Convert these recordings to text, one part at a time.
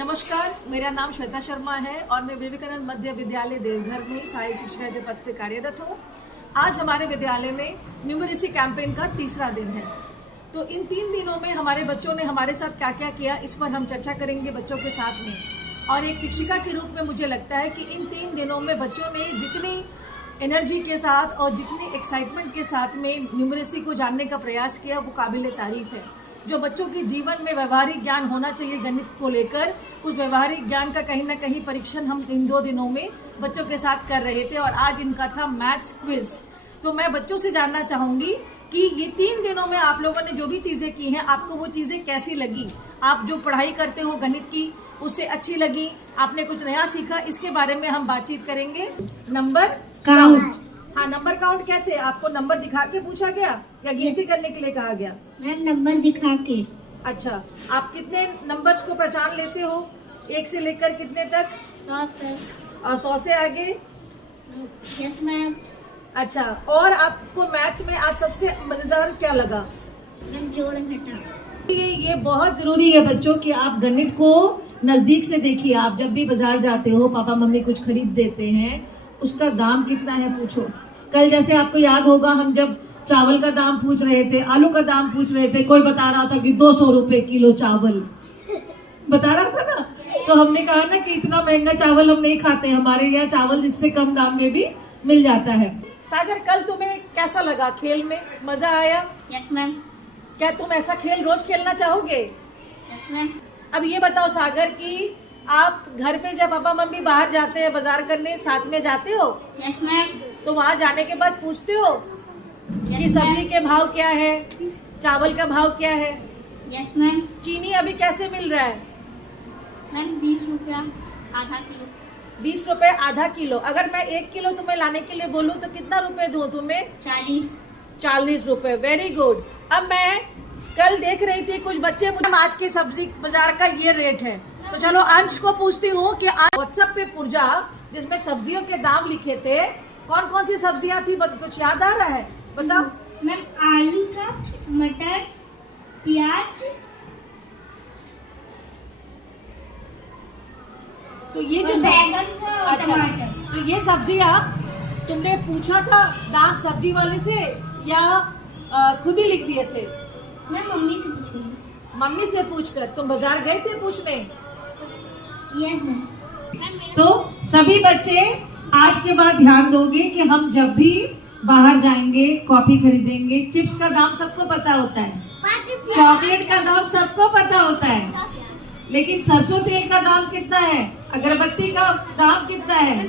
नमस्कार, मेरा नाम श्वेता शर्मा है और मैं विवेकानंद मध्य विद्यालय देवघर में सहायक शिक्षिका के पद पर कार्यरत हूँ। आज हमारे विद्यालय में न्यूमरेसी कैंपेन का तीसरा दिन है। तो इन 3 दिनों में हमारे बच्चों ने हमारे साथ क्या क्या किया, इस पर हम चर्चा करेंगे बच्चों के साथ में। और एक शिक्षिका के रूप में मुझे लगता है कि इन 3 दिनों में बच्चों ने जितनी एनर्जी के साथ और जितनी एक्साइटमेंट के साथ में न्यूमरेसी को जानने का प्रयास किया वो काबिल तारीफ है। जो बच्चों के जीवन में व्यवहारिक ज्ञान होना चाहिए गणित को लेकर, उस व्यवहारिक ज्ञान का कहीं ना कहीं परीक्षण हम इन 2 दिनों में बच्चों के साथ कर रहे थे और आज इनका था मैथ्स क्विज। तो मैं बच्चों से जानना चाहूँगी कि ये 3 दिनों में आप लोगों ने जो भी चीज़ें की हैं, आपको वो चीज़ें कैसी लगी? आप जो पढ़ाई करते हो गणित की, उससे अच्छी लगी? आपने कुछ नया सीखा? इसके बारे में हम बातचीत करेंगे। Number count. हाँ, नंबर काउंट कैसे? आपको नंबर दिखा के पूछा गया या गिनती करने के लिए कहा गया? मैम नंबर दिखा के। अच्छा, आप कितने नंबर्स को पहचान लेते हो? 1 से लेकर कितने तक? 100 तक। और 100 से आगे? Yes ma'am. अच्छा, और आपको मैथ्स में आज सबसे मजेदार क्या लगा? मैम जोड़ घटा। ये बहुत जरूरी है बच्चों कि आप गणित को नजदीक से देखिए। आप जब भी बाजार जाते हो, पापा मम्मी कुछ खरीद देते हैं, उसका दाम कितना है पूछो। कल जैसे आपको याद होगा, हम जब चावल का दाम पूछ रहे थे, आलू का दाम पूछ रहे थे, कोई बता रहा था कि 200 रुपए किलो चावल बता रहा था ना। तो हमने कहा ना कि इतना महंगा चावल हम नहीं खाते, हमारे यहाँ चावल इससे कम दाम में भी मिल जाता है। सागर, कल तुम्हें कैसा लगा? खेल में मजा आया? Yes ma'am. क्या तुम ऐसा खेल रोज खेलना चाहोगे? Yes ma'am. अब ये बताओ सागर कि आप घर पे जब पापा मम्मी बाहर जाते हैं बाजार करने, साथ में जाते हो? Yes ma'am. तो वहाँ जाने के बाद पूछते हो कि Yes, सब्जी के भाव क्या है, चावल का भाव क्या है? Yes ma'am. चीनी अभी कैसे मिल रहा है? मैम 20 रुपया आधा किलो। 20 रुपए आधा किलो। अगर मैं 1 किलो तुम्हें लाने के लिए बोलूँ तो कितना रुपए दूँ तुम्हें? 40 रुपए। Very good. अब मैं कल देख रही थी कुछ बच्चे, मुझे आज के सब्जी बाजार का ये रेट है। तो चलो अंश को पूछती हूँ कि आज व्हाट्सएप पे पुर्जा जिसमें सब्जियों के दाम लिखे थे, कौन कौन सी सब्जियां थी? कुछ याद आ रहा है? बताओ। मैम आलू था, मटर, प्याज। तो ये जो बैगन था और अच्छा, टमाटर। तो ये सब्जियां तुमने पूछा था दाम सब्जी वाले से या खुद ही लिख दिए थे? मैं मम्मी से पूछी। मम्मी से पूछकर। तुम बाजार गए थे पूछने? Yes ma'am. तो सभी बच्चे आज के बाद ध्यान दोगे कि हम जब भी बाहर जाएंगे, कॉफी खरीदेंगे, चिप्स का दाम सबको पता होता है, चॉकलेट का दाम सबको पता होता है, लेकिन सरसों तेल का दाम कितना है? अगरबत्ती का दाम कितना है?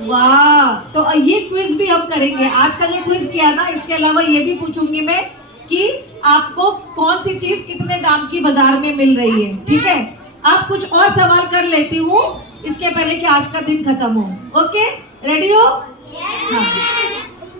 वाह! तो ये क्विज भी हम करेंगे। आज का जो क्विज किया ना, इसके अलावा ये भी पूछूंगी मैं कि आपको कौन सी चीज कितने दाम की बाजार में मिल रही है। ठीक है, आप कुछ और सवाल कर लेती हूँ इसके पहले कि आज का दिन खत्म हो। ओके, रेडी हो? हाँ।